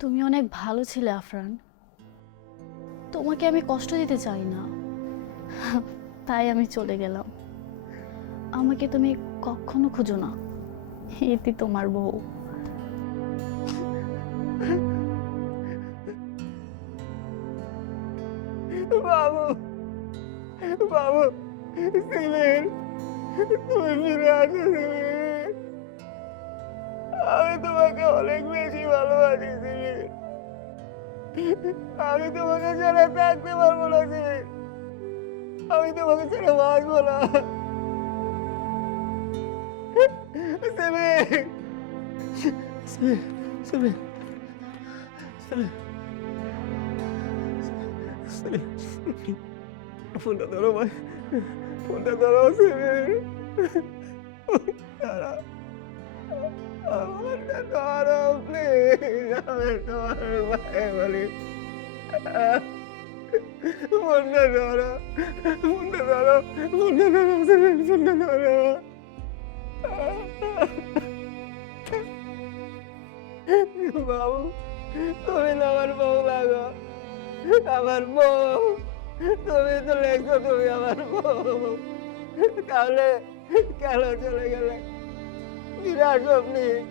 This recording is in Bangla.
তুমি অনেক ভালো ছিলে আফরান, তোমাকে আমি কষ্ট দিতে চাই না, তাই আমি চলে গেলাম। আমাকে তুমি কখনো খুঁজো না, এটি তোমার বউ। বাবু, বাবু, সিমির, তুমি ফিরে আসো সিমির। আমি তোমাকে অনেক বেশি ভালোবাসি সিমির। আমি তোমাকে ছাড়া থাকতে পারবো না সিমির। আমি তোমাকে ছাড়া বাঁচবো না সিমির। সিমির, সিমির, সিমির, সিমির, ফোনটা ধরো ভাই, ফোনটা ধরো সিমির। দাঁড়া, ফোনটা ধরো প্লিজ, আমি তোমার ভাই বলি। ফোনটা ধরো, ফোনটা ধরো, ফোনটা ধরো সিমির, ফোনটা ধরো। বাবু, তুমি না আমার বউ লাগো, আমার বউ। তুমি তো লেখো তুমি আমার বউ, তাহলে কেন চলে গেলে? ফিরে আসো প্লিজ।